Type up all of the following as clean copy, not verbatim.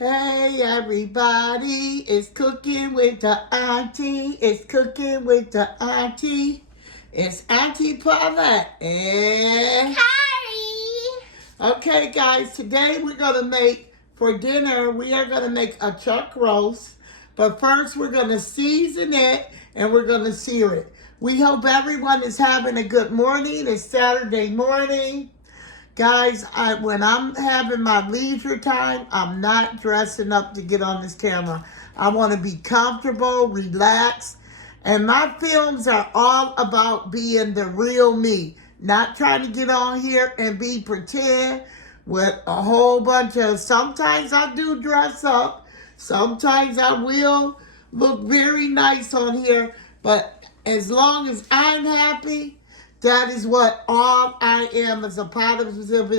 Hey everybody, it's cooking with the auntie. It's cooking with the auntie. It's Auntie Paulette and Carrie. Okay guys, today we're gonna make for dinner. We are gonna make a chuck roast, but first we're gonna season it and we're gonna sear it. We hope everyone is having a good morning. It's Saturday morning. Guys, when I'm having my leisure time, I'm not dressing up to get on this camera. I want to be comfortable, relaxed, and my films are all about being the real me. Not trying to get on here and be pretend with a whole bunch of, sometimes I do dress up, sometimes I will look very nice on here, but as long as I'm happy, that is what all I am, is a positive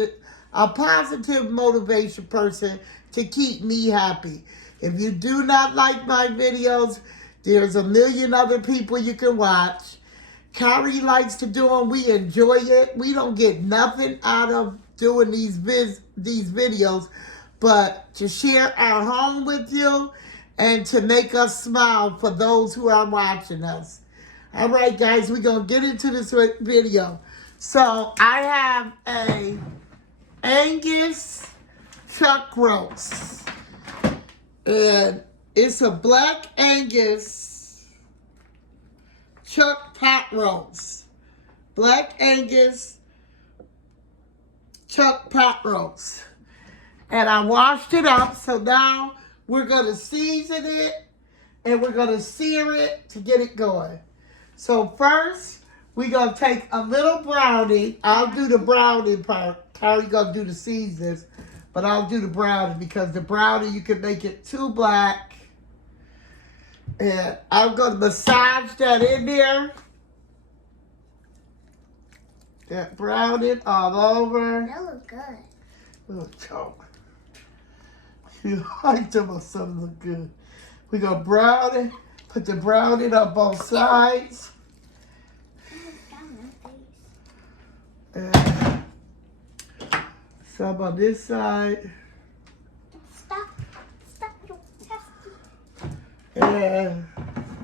motivation person to keep me happy. If you do not like my videos, there's a million other people you can watch. Carrie likes to do them. We enjoy it. We don't get nothing out of doing these videos, but to share our home with you and to make us smile for those who are watching us. All right, guys, we're going to get into this video. So I have a Angus chuck roast. And it's a black Angus chuck pot roast. Black Angus chuck pot roast. And I washed it up, so now we're going to season it and we're going to sear it to get it going. So first, we're going to take a little brownie. I'll do the brownie part. Carrie's going to do the seasonings, but I'll do the brownie because the brownie, you can make it too black. And I'm going to massage that in there. That brownie all over. That look good. Little choke. You like them or something look good. We're going to brown it. Put the brownie on both sides. And some on this side. Stop. And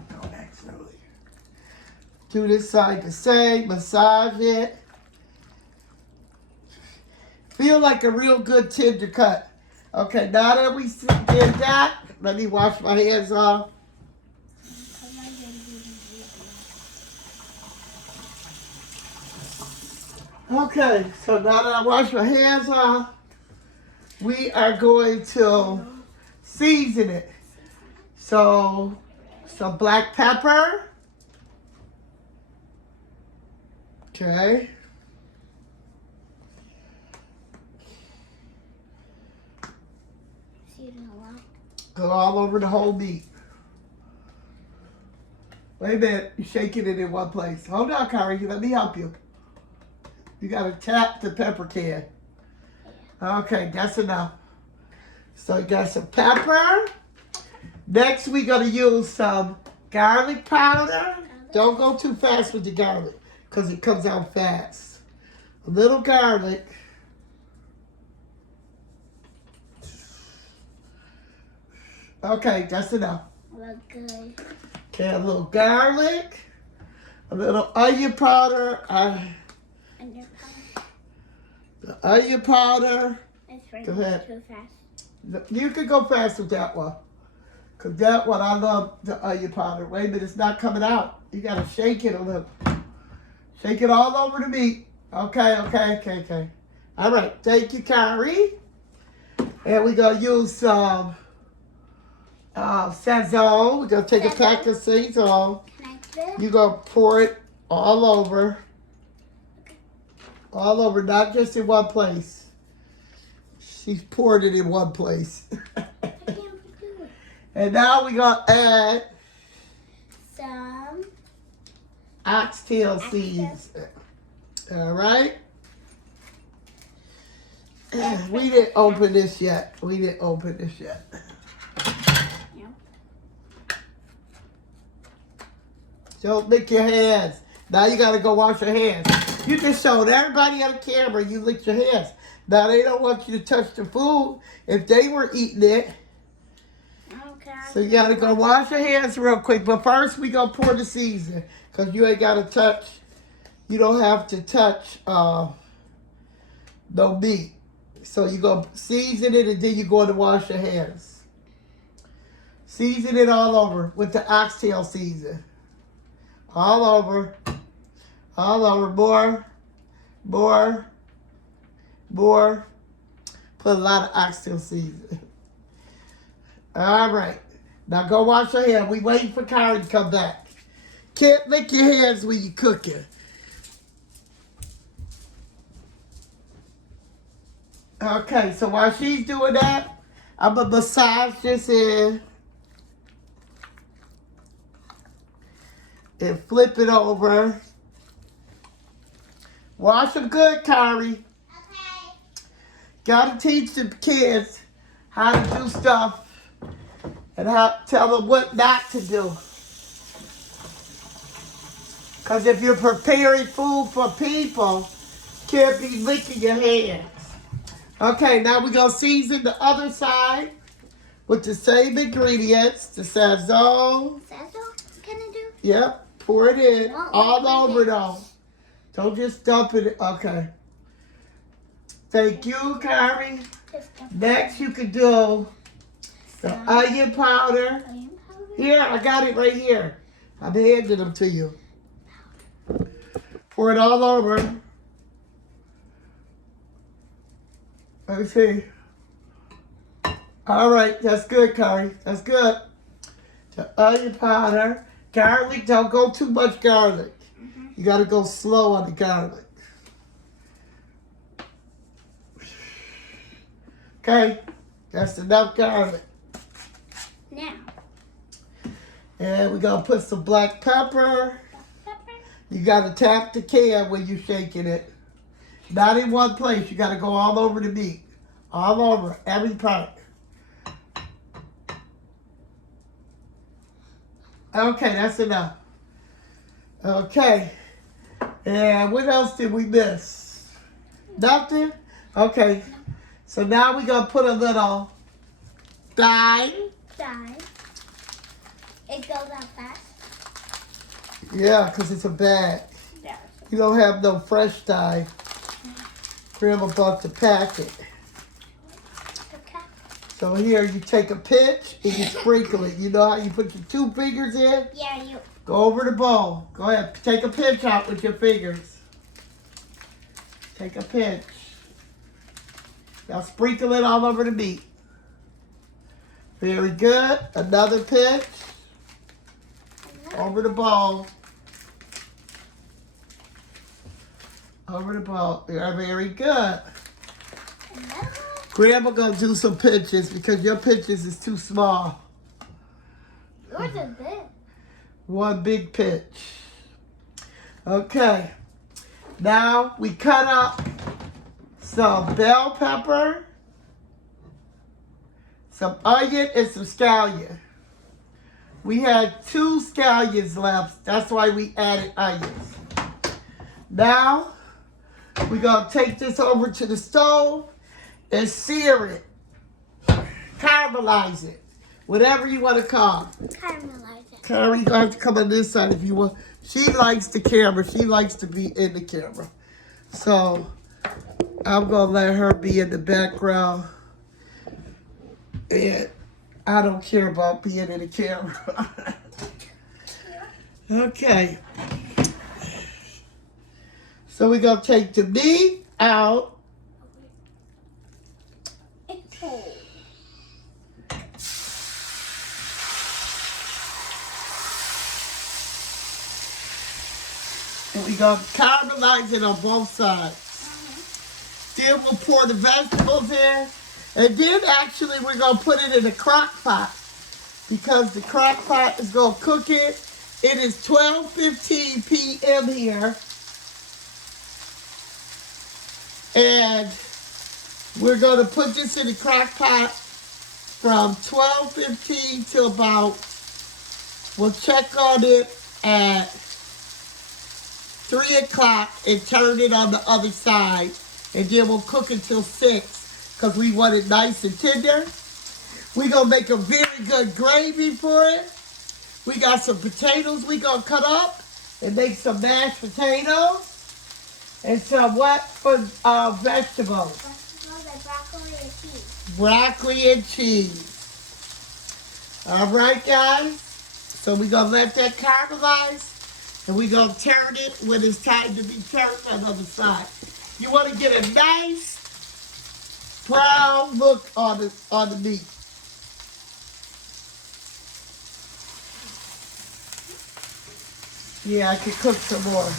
don't accidentally do this side the same. Massage it. Feel like a real good tender cut. Okay, now that we did that, let me wash my hands off. Okay, so now that I wash my hands off, we are going to season it. So, some black pepper. Okay. Go all over the whole meat. Wait a minute, you're shaking it in one place. Hold on, Carrie, let me help you. You gotta tap the pepper can. Okay, that's enough. So you got some pepper. Next, we're gonna use some garlic powder. Don't go too fast with the garlic because it comes out fast. A little garlic. Okay, that's enough. Look good. Okay, a little garlic. A little onion powder. The onion powder. Go ahead. Too fast. You could go fast with that one. Because that one, I love the onion powder. Wait a minute, it's not coming out. You got to shake it a little. Shake it all over the meat. Okay. All right, thank you, Carrie. And we're going to use some Sazon. We're going to take a pack of Sazon. You're going to pour it all over. All over, not just in one place. She's poured it in one place. And now we're going to add some oxtail seeds. All right? We didn't open this yet. Don't lick your hands. Now you got to go wash your hands. You just showed everybody on camera you licked your hands. Now they don't want you to touch the food. If they were eating it, So you gotta go wash your hands real quick. But first we gonna pour the seasoning. Cause you ain't gotta touch, you don't have to touch no meat. So you gonna season it and then you go to wash your hands. Season it all over with the oxtail season. All over. All over. More. Put a lot of oxtail season. All right. Now go wash your hands. We waiting for Karen to come back. Can't lick your hands when you cooking. Okay, so while she's doing that, I'm going to massage this in and flip it over. Wash them good, Kari. Okay. Gotta teach the kids how to do stuff and how tell them what not to do. Because if you're preparing food for people, you can't be licking your hands. Okay, now we're going to season the other side with the same ingredients. The sazon. Sazon? Can I do? Yep, pour it in. What All over this? though. Don't just dump it. Okay. Thank you, Kari. Next, you can do the onion powder. Onion powder? Here, I got it right here. I'm handing them to you. Pour it all over. Let me see. All right, that's good, Kari. That's good. The onion powder. Garlic, don't go too much garlic. You got to go slow on the garlic. Okay, that's enough garlic. Now. And we're going to put some black pepper. Pepper. You got to tap the can when you're shaking it. Not in one place. You got to go all over the meat. All over, every part. Okay, that's enough. Okay. And what else did we miss? Nothing? Okay. So now we're going to put a little thyme. Thyme. It goes out fast. Yeah, because it's a bag. Yeah. You don't have no fresh thyme. Grandma bought the packet. Okay. So here you take a pinch and you sprinkle it. You know how you put your 2 fingers in? Yeah, you. Go over the bowl. Go ahead. Take a pinch out with your fingers. Take a pinch. Now sprinkle it all over the meat. Very good. Another pinch. Over the bowl. Over the bowl. You're very good. Grandma gonna do some pinches because your pinches is too small. Yours is big. 1 big pinch. Okay. Now we cut up some bell pepper, some onion, and some scallion. We had 2 scallions left. That's why we added onions. Now we're going to take this over to the stove and sear it. Caramelize it. Whatever you want to call it. Caramelize it. Karen, you gonna have to come on this side if you want. She likes the camera. She likes to be in the camera. So I'm gonna let her be in the background. And I don't care about being in the camera. Okay. So we're gonna take the meat out. It's cold. And we're gonna caramelize it on both sides. Then we'll pour the vegetables in. And then actually we're gonna put it in a crock pot because the crock pot is gonna cook it. It is 12:15 p.m. here. And we're gonna put this in the crock pot from 12:15 till about, we'll check on it at 3 o'clock and turn it on the other side. And then we'll cook until 6 because we want it nice and tender. We're going to make a very good gravy for it. We got some potatoes we going to cut up and make some mashed potatoes. And some what for vegetables? Vegetables like broccoli and cheese. Broccoli and cheese. All right, guys. So we're going to let that caramelize. And we're going to turn it when it's time to be turned on the other side. You want to get a nice brown look on the meat. Yeah, I can cook some more.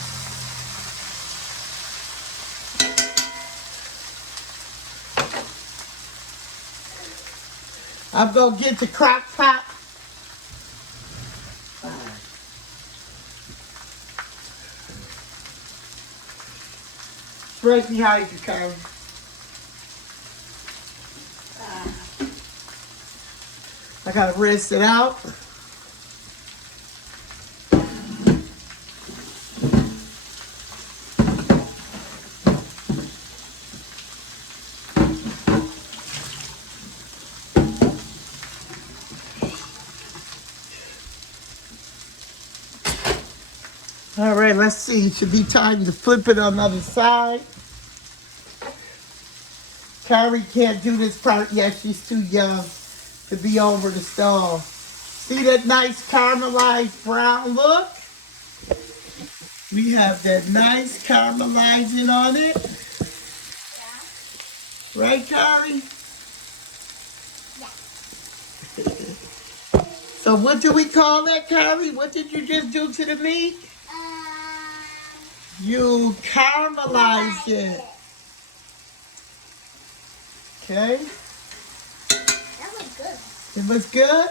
I'm going to get the crock pot. It's right behind you, Karen. I got to rinse it out. All right, let's see. It should be time to flip it on the other side. Carrie can't do this part yet. She's too young to be over the stove. See that nice caramelized brown look? We have that nice caramelizing on it. Yeah. Right, Carrie? Yeah. So what do we call that, Carrie? What did you just do to the meat? You caramelized it. Okay. That was good. It was good?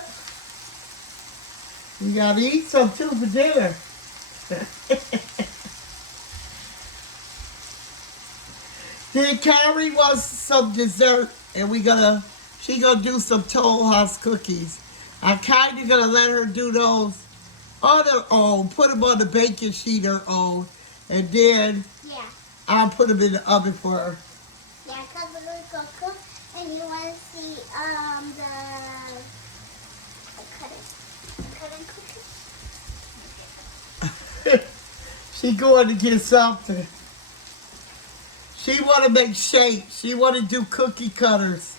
We gotta eat some too for dinner. Then Carrie wants some dessert, and she gonna do some Toll House cookies. I kinda gonna let her do those on her own, put them on the baking sheet her own, and then Yeah. I'll put them in the oven for her. Yeah, because we're going to cook and you want to see the cutting cookies. She going to get something. She want to make shapes. She want to do cookie cutters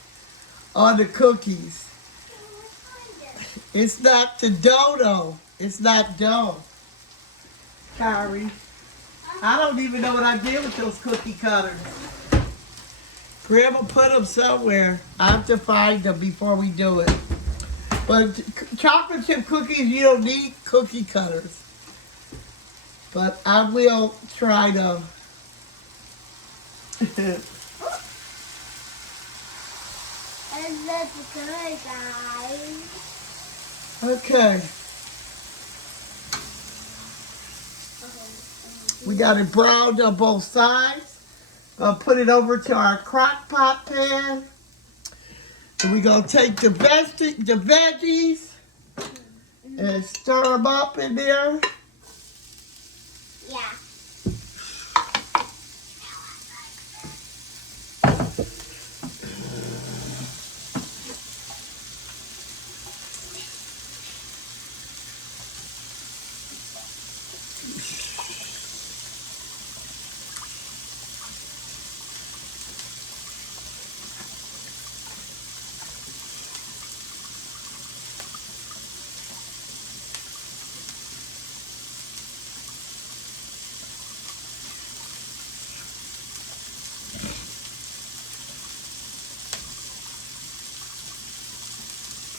on the cookies. It's not the dough, though. It's not dough. Kyrie. I don't even know what I did with those cookie cutters. Grandma put them somewhere. I have to find them before we do it. But chocolate chip cookies, you don't need cookie cutters. But I will try them. And that's good, guys. Okay. We got it browned on both sides. I'll put it over to our crock pot pan. And we're going to take the veggies and stir them up in there. Yeah.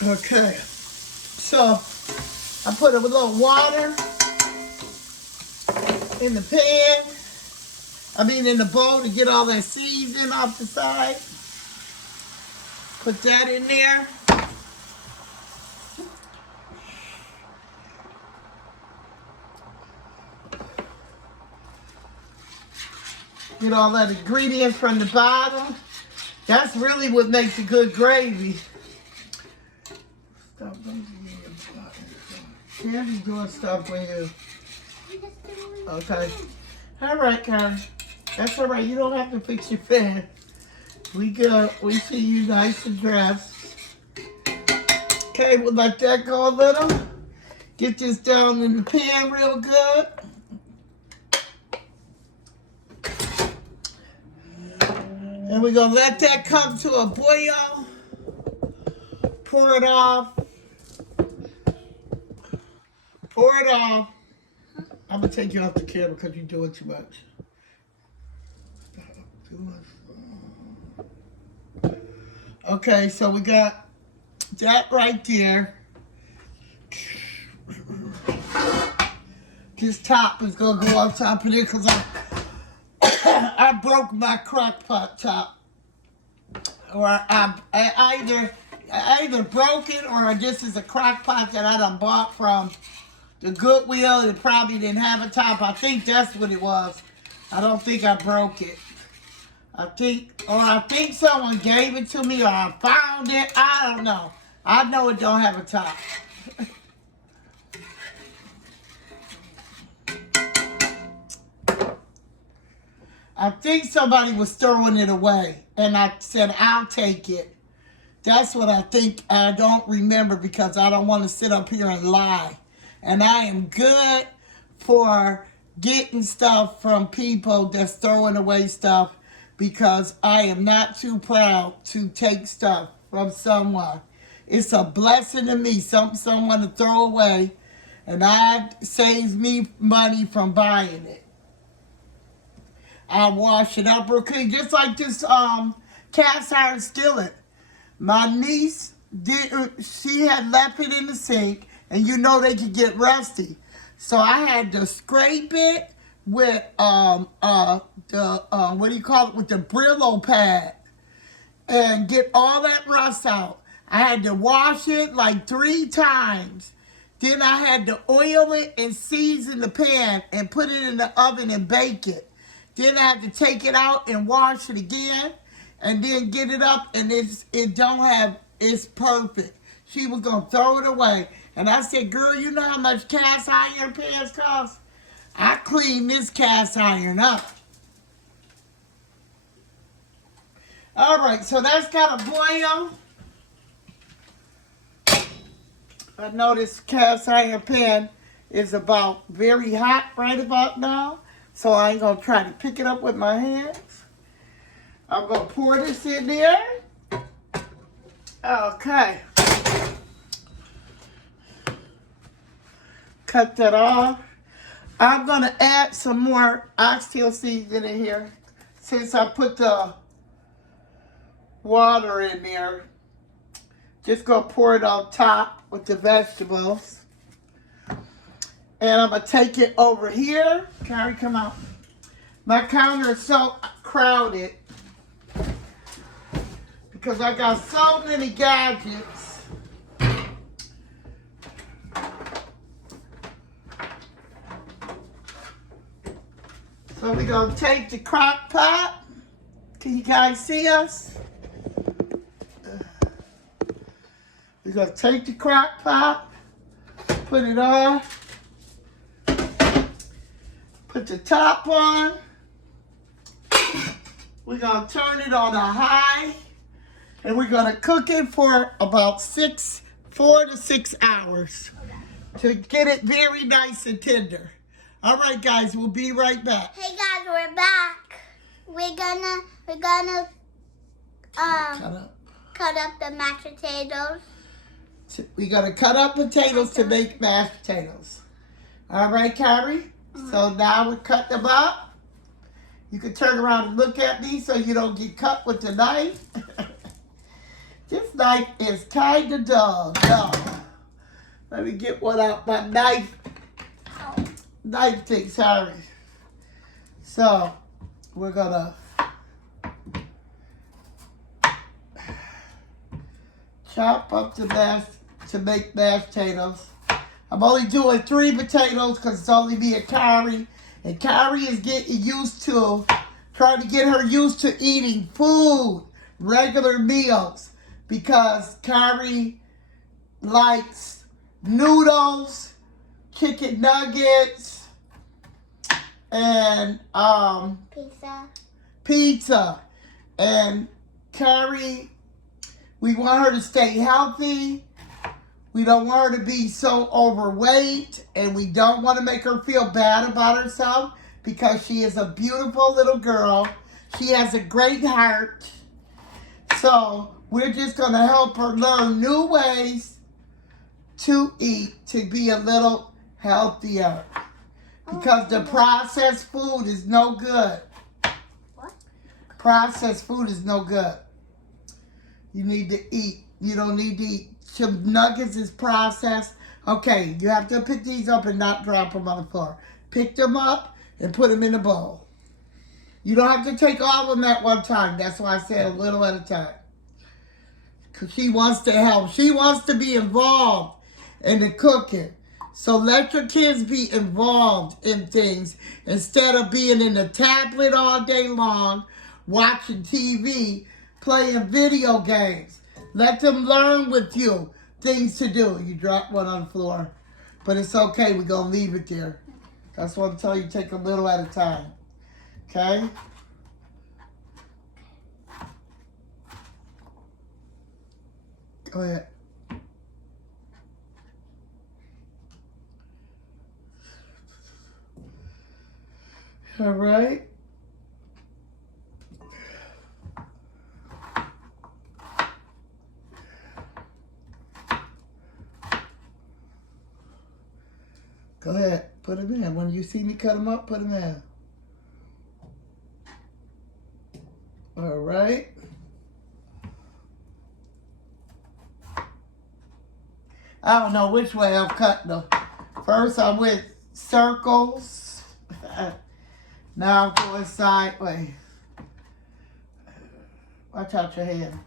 Okay. So I put a little water in the pan. In the bowl to get all that seasoning off the side. Put that in there. Get all that ingredients from the bottom. That's really what makes a good gravy. Stop Candy doing stuff with you. Okay. All right, Karen. That's all right. You don't have to fix your fan. We good. We see you nice and dressed. Okay, we'll let that go a little. Get this down in the pan real good. And we're going to let that come to a boil. Pour it off. Pour it off. I'm going to take you off the camera because you're doing too much. Okay, so we got that right there. This top is going to go on top of it because I broke my crock pot top. Or I either broke it or this is a crock pot that I done bought from the Goodwill. It probably didn't have a top. I think that's what it was. I don't think I broke it. I think someone gave it to me or I found it. I don't know. I know it don't have a top. I think somebody was throwing it away, and I said, I'll take it. That's what I think. I don't remember because I don't want to sit up here and lie. And I am good for getting stuff from people that's throwing away stuff because I am not too proud to take stuff from someone. It's a blessing to me, someone to throw away, and that saves me money from buying it. I wash it up real quick, just like this cast iron skillet. My niece she had left it in the sink, and you know they could get rusty. So I had to scrape it with what do you call it, with the Brillo pad, and get all that rust out. I had to wash it like 3 times. Then I had to oil it and season the pan and put it in the oven and bake it. Then I had to take it out and wash it again, and then get it up, and it's perfect. She was gonna throw it away, and I said, "Girl, you know how much cast iron pans cost? I cleaned this cast iron up." All right, so that's got a boil. I know this cast iron pan is about very hot right about now. So I ain't going to try to pick it up with my hands. I'm going to pour this in there. Okay. Cut that off. I'm going to add some more oxtail seasoning in here since I put the water in there. Just going to pour it on top with the vegetables. And I'm going to take it over here. Carrie, come out. My counter is so crowded because I got so many gadgets. So we're going to take the crock pot. Can you guys see us? We're going to take the crock pot, put it on. Put the top on. We're going to turn it on a high. And we're going to cook it for about 4 to 6 hours to get it very nice and tender. All right, guys, we'll be right back. Hey guys, we're back. We're gonna cut up the mashed potatoes. We got to cut up potatoes to make mashed potatoes. All right, Carrie? So now we cut them up. You can turn around and look at me so you don't get cut with the knife. This knife is kind of dull. Let me get one out. My knife thing, sorry. So we're gonna chop up the mash to make mashed potatoes. I'm only doing 3 potatoes because it's only me and Carrie. And Carrie is trying to get her used to eating food, regular meals. Because Carrie likes noodles, chicken nuggets, and pizza. And Carrie, we want her to stay healthy. We don't want her to be so overweight, and we don't want to make her feel bad about herself because she is a beautiful little girl. She has a great heart. So we're just going to help her learn new ways to eat to be a little healthier. Because the processed food is no good. What? Processed food is no good. You need to eat. You don't need to eat. Some nuggets is processed. Okay, you have to pick these up and not drop them on the floor. Pick them up and put them in a bowl. You don't have to take all of them at one time. That's why I said a little at a time. Because she wants to help. She wants to be involved in the cooking. So let your kids be involved in things instead of being in the tablet all day long, watching TV, playing video games. Let them learn with you things to do. You dropped one on the floor, but it's okay. We're going to leave it there. That's what I'm telling you. Take a little at a time. Okay? Go ahead. All right. Go ahead. Put them in. When you see me cut them up, put them in. All right. I don't know which way I'm cutting them. First I went circles. Now I'm going sideways. Watch out your hand.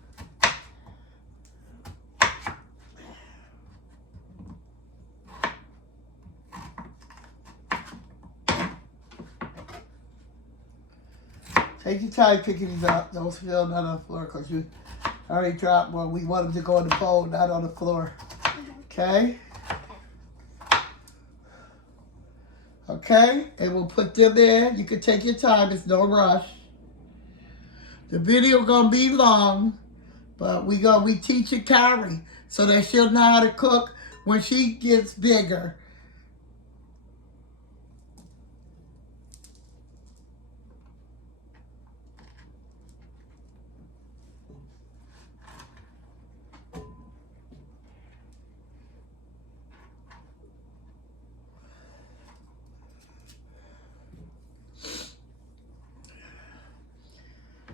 Take your time picking these up. Don't spill none on the floor because you already dropped one. We want them to go in the bowl, not on the floor. Okay? Okay? And we'll put them in. You can take your time. It's no rush. The video gonna be long, but we teach her Carrie so that she'll know how to cook when she gets bigger.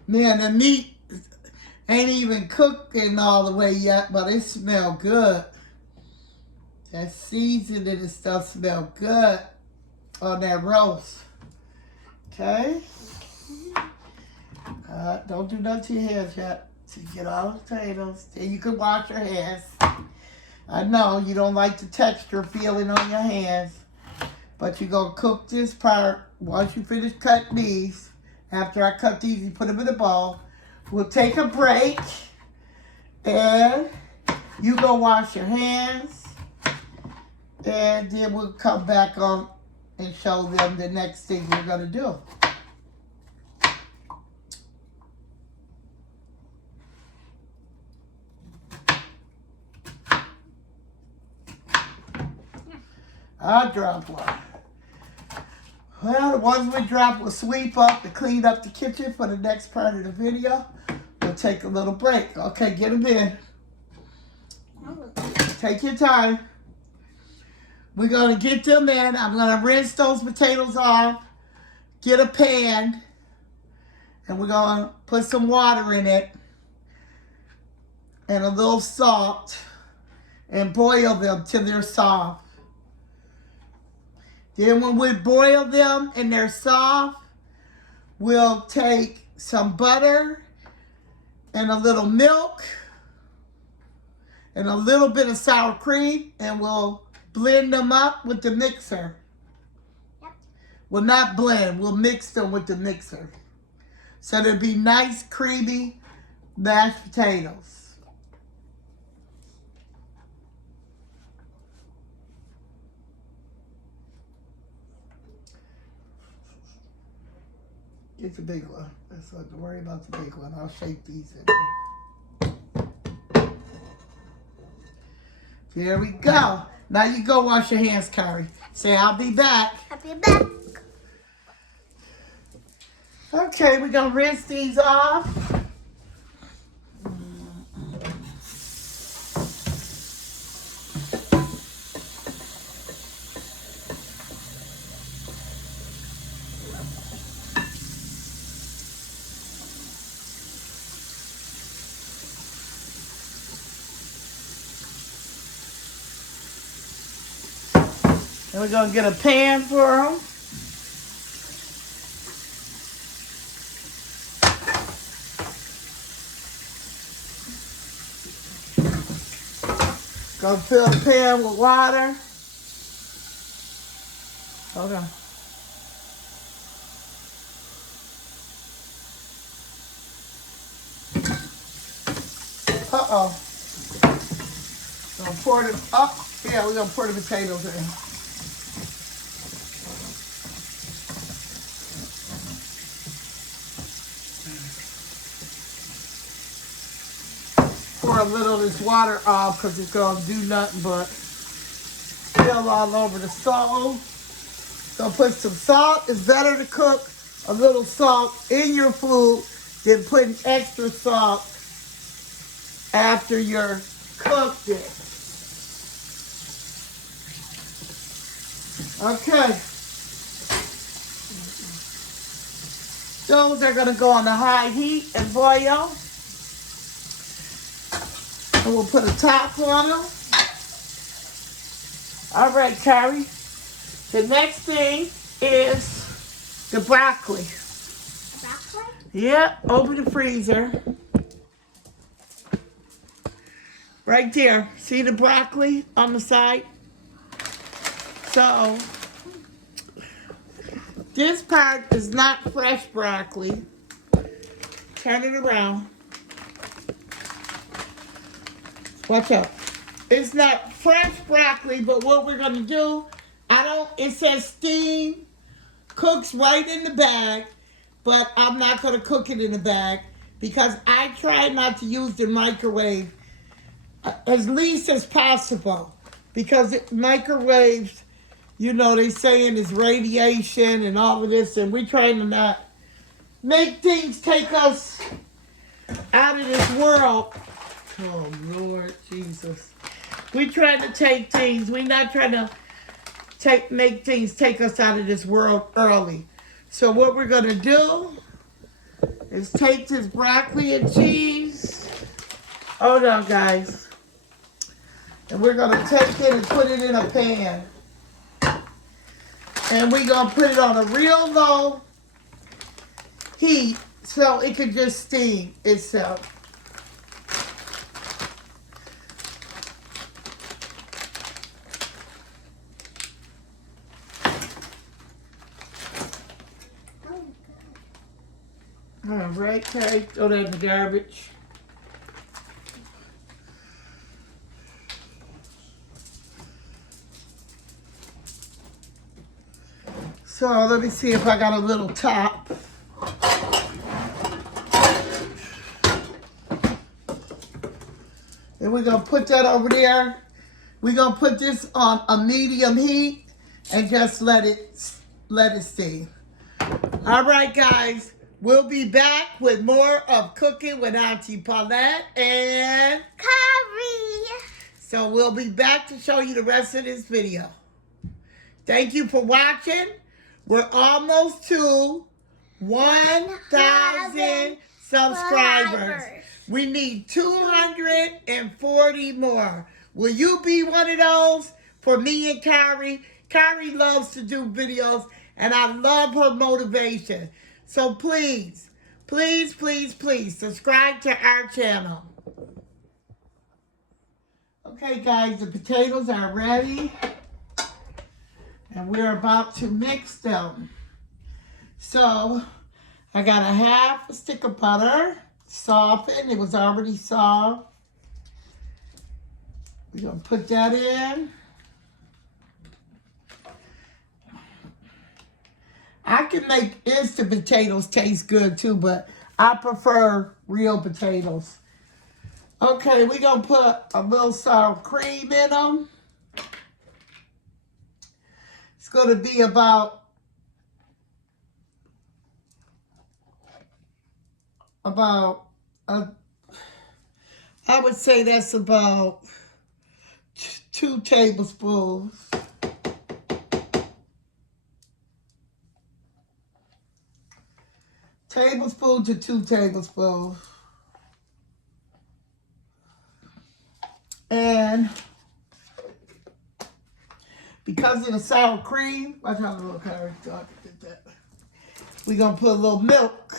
Man, the meat ain't even cooking all the way yet, but it smells good. That seasoning and stuff smells good on that roast. Okay? Don't do nothing to your hands yet. So you get all the potatoes. Then you can wash your hands. I know you don't like the texture feeling on your hands, but you're going to cook this part once you finish cutting these. After I cut these, you put them in the bowl. We'll take a break, and you go wash your hands, and then we'll come back on and show them the next thing we're going to do. I dropped one. Well, the ones we drop will sweep up to clean up the kitchen for the next part of the video. We'll take a little break. Okay, get them in. Take your time. We're going to get them in. I'm going to rinse those potatoes off. Get a pan. And we're going to put some water in it. And a little salt. And boil them till they're soft. Then when we boil them and they're soft, we'll take some butter and a little milk and a little bit of sour cream, and we'll blend them up with the mixer. Yep. Well, not blend. We'll mix them with the mixer. So there'll be nice, creamy mashed potatoes. Get the big one. Let's not worry about the big one. I'll shape these in. There we go. Now you go wash your hands, Carrie. Say, I'll be back. I'll be back. Okay, we're going to rinse these off. And we're going to get a pan for them. Gonna fill the pan with water. Hold on. Uh-oh. Gonna pour it up. Yeah, we're gonna pour the potatoes in. Pour a little of this water off because it's gonna do nothing but spill all over the stove. So put some salt. It's better to cook a little salt in your food than putting extra salt after you're cooked it. Okay. Those are gonna go on the high heat and boil. And we'll put a top on them. All right, Carrie. The next thing is the broccoli. Broccoli? Yeah, open the freezer. Right there. See the broccoli on the side? So, this part is not fresh broccoli. Turn it around. Watch out. It's not fresh broccoli, but what we're going to do, it says steam, cooks right in the bag, but I'm not going to cook it in the bag because I try not to use the microwave as least as possible because microwaves, you know, they saying it's radiation and all of this, and we're trying to not make things take us out of this world. Oh, Lord Jesus. We're trying to take things, we're not trying to make things take us out of this world early. So what we're going to do is take this broccoli and cheese. Hold on, guys. And we're going to take it and put it in a pan. And we're going to put it on a real low heat so it can just steam itself. All right, Carrie, throw that in the garbage. So let me see if I got a little top. And we're gonna put that over there. We're gonna put this on a medium heat and just let it steam. All right, guys. We'll be back with more of Cooking with Auntie Paulette and Carrie. So we'll be back to show you the rest of this video. Thank you for watching. We're almost to 1,000 subscribers. We need 240 more. Will you be one of those for me and Carrie? Carrie loves to do videos, and I love her motivation. So please, please, please, please subscribe to our channel. Okay, guys, the potatoes are ready. And we're about to mix them. So, I got a half a stick of butter, softened. It was already soft. We're going to put that in. I can make instant potatoes taste good too, but I prefer real potatoes. Okay, we're going to put a little sour cream in them. It's going to be about I would say that's about 2 tablespoons. Tablespoon to 2 tablespoons. And because of the sour cream, watch out, little Carrie, we're going to put a little milk.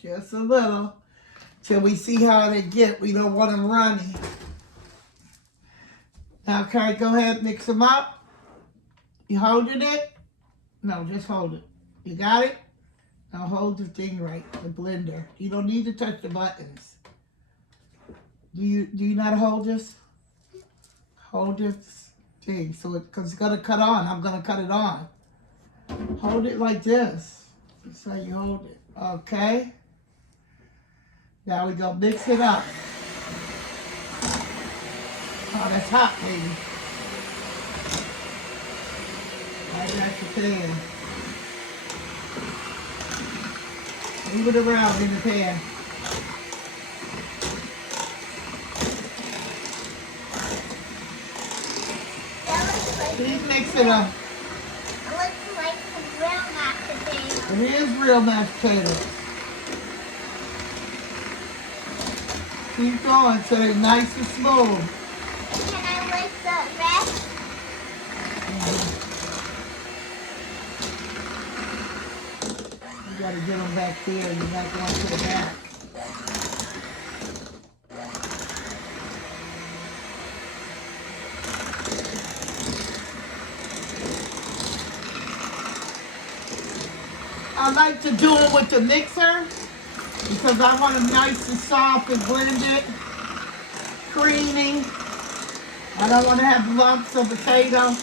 Just a little. Till we see how they get. We don't want them runny. Now, Carrie, go ahead and mix them up. You holding it? No, just hold it. You got it? Now hold the thing right, the blender. You don't need to touch the buttons. Do you know how to hold this? Hold this thing, because it's gonna cut on. I'm gonna cut it on. Hold it like this. That's how you hold it. Okay. Now we go mix it up. Oh, that's hot, baby. Right back to pan. Move it around in the pan. Please mix it up. It looks like some real mashed potatoes. It is real mashed potatoes. Keep going so they're nice and smooth. Can I lick the rest? You gotta get them back there. You're not going to the back. I like to do it with the mixer because I want them nice and soft and blended, creamy. I don't want to have lumps of potato.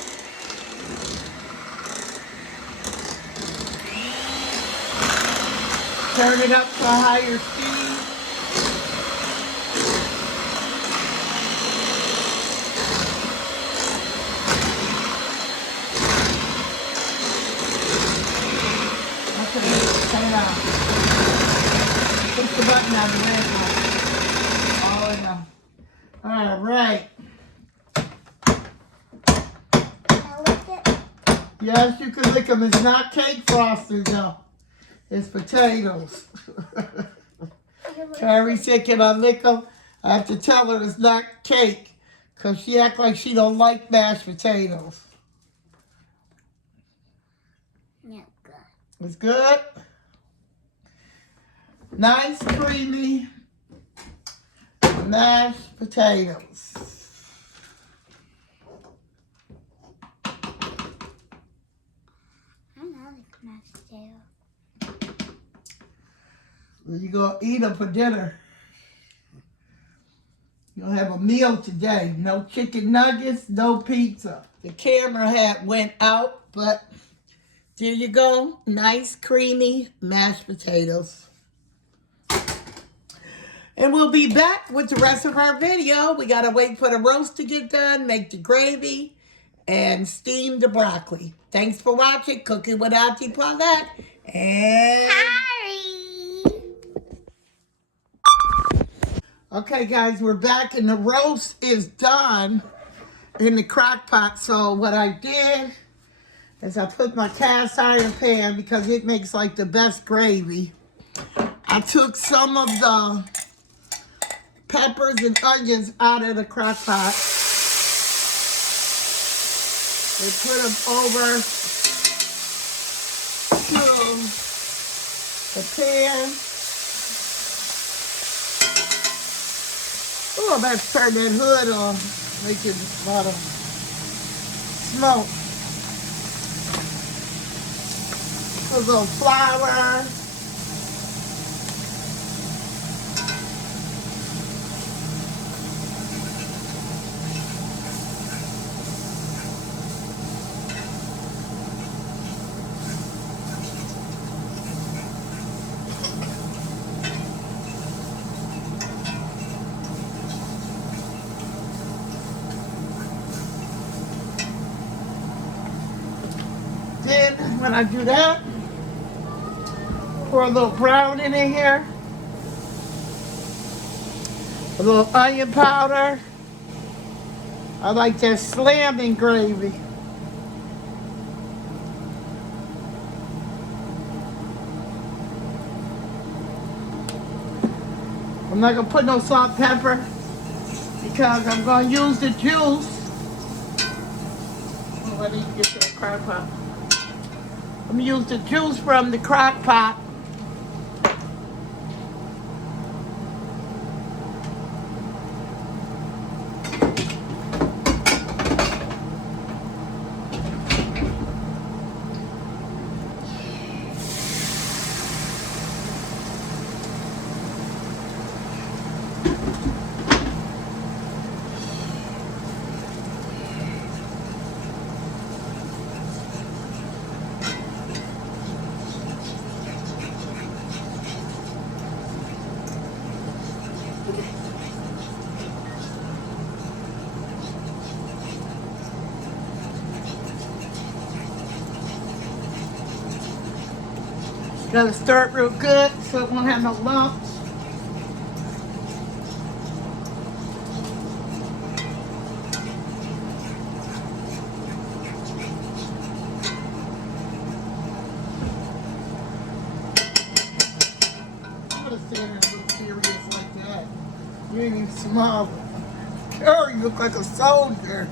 Turn it up to a higher speed. Okay, turn it on. Push the button on the red one. All enough. All right. Can I lick it? Yes, you can lick them. It's not cake frosting, though. It's potatoes. Carrie said, can I lick them? I have to tell her it's not cake because she act like she don't like mashed potatoes. Yeah, good. It's good. Nice, creamy mashed potatoes. I know like mashed potatoes. You're going to eat them for dinner. You'll have a meal today. No chicken nuggets, no pizza. The camera hat went out, but there you go. Nice, creamy mashed potatoes. And we'll be back with the rest of our video. We got to wait for the roast to get done, make the gravy, and steam the broccoli. Thanks for watching Cooking with Auntie Paulette. And... Okay, guys, we're back, and the roast is done in the crock pot. So what I did is I put my cast iron pan because it makes like the best gravy. I took some of the peppers and onions out of the crock pot and put them over to the pan. Oh, I'm about to turn that hood on, making a lot of smoke. Put a little flour. When I do that, pour a little brown in here, a little onion powder. I like that slamming gravy. I'm not gonna put no salt and pepper because I'm gonna use the juice. Oh, I need to get to the crock pot. I'm gonna use the juice from the crock pot. Gotta stir it real good so it won't have no lumps. I'm gonna stand there and look serious like that. You ain't even small. Girl, you look like a soldier.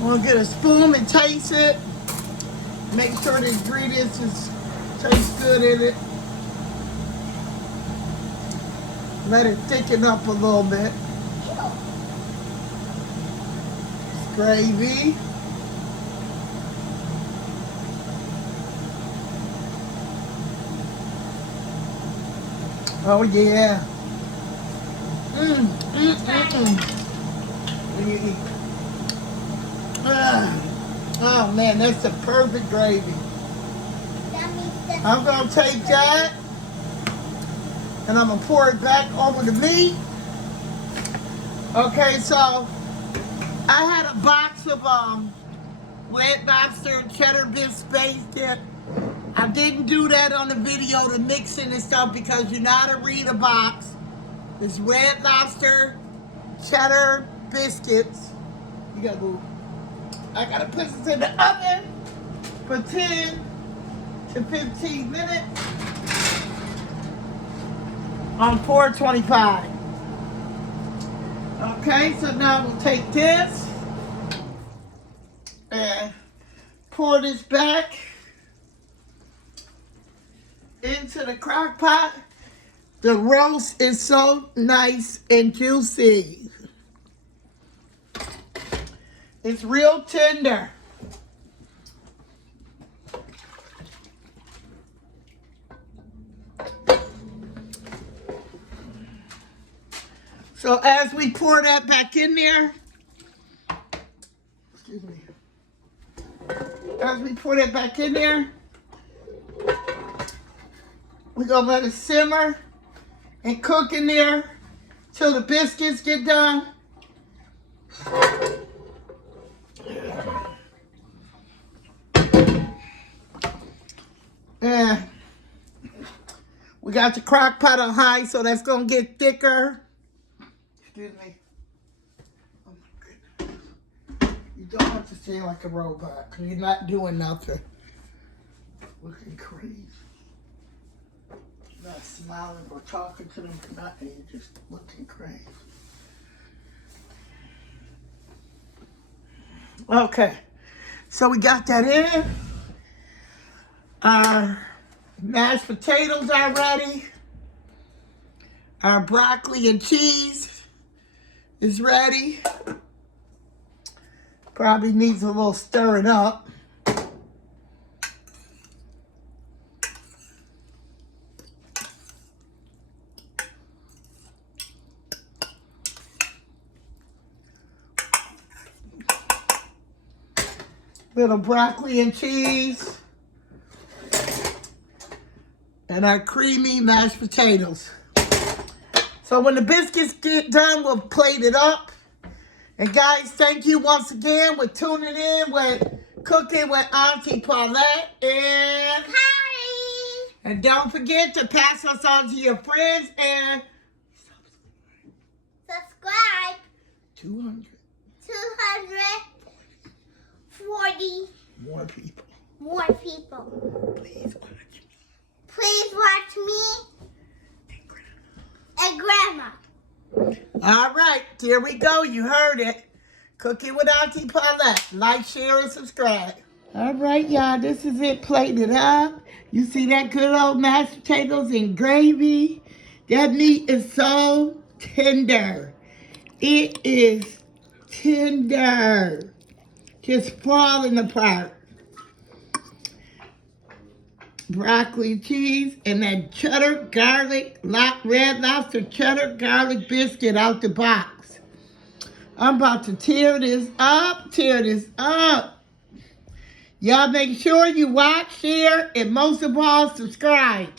I'm gonna get a spoon and taste it. Make sure the ingredients taste good in it. Let it thicken up a little bit. It's gravy. Oh yeah. When you eat. Oh man, that's the perfect gravy. I'm gonna take that and I'm gonna pour it back over the meat. Okay, so I had a box of red lobster and cheddar biscuits dip. I didn't do that on the video, the mixing and stuff, because you know how to read a box. It's red lobster, cheddar biscuits. You gotta move. I gotta put this in the oven for 10 to 15 minutes on 425. Okay, so now we'll take this and pour this back into the crock pot. The roast is so nice and juicy. It's real tender. So as we pour that back in there, excuse me. As we pour that back in there, we're gonna let it simmer and cook in there till the biscuits get done. And we got the crock pot on high, so that's gonna get thicker. Excuse me. Oh my goodness. You don't have to stand like a robot because you're not doing nothing. Looking crazy. You're not smiling or talking to them or nothing. You're just looking crazy. Okay. So we got that in. Our mashed potatoes are ready. Our broccoli and cheese is ready. Probably needs a little stirring up. Little broccoli and cheese. And our creamy mashed potatoes. So when the biscuits get done, we'll plate it up. And guys, thank you once again for tuning in with Cooking with Auntie Paulette. And Hi. And don't forget to pass us on to your friends and Subscribe. 200. 240 More people. more people. Please watch me. Please watch me and Grandma. All right, here we go. You heard it. Cooking with Auntie Paulette. Like, share, and subscribe. All right, y'all. This is it plated up. You see that good old mashed potatoes and gravy? That meat is so tender. It is tender. Just falling apart. Broccoli cheese and that cheddar garlic, red lobster cheddar garlic biscuit out the box. I'm about to tear this up, Y'all make sure you watch, share, and most of all, subscribe.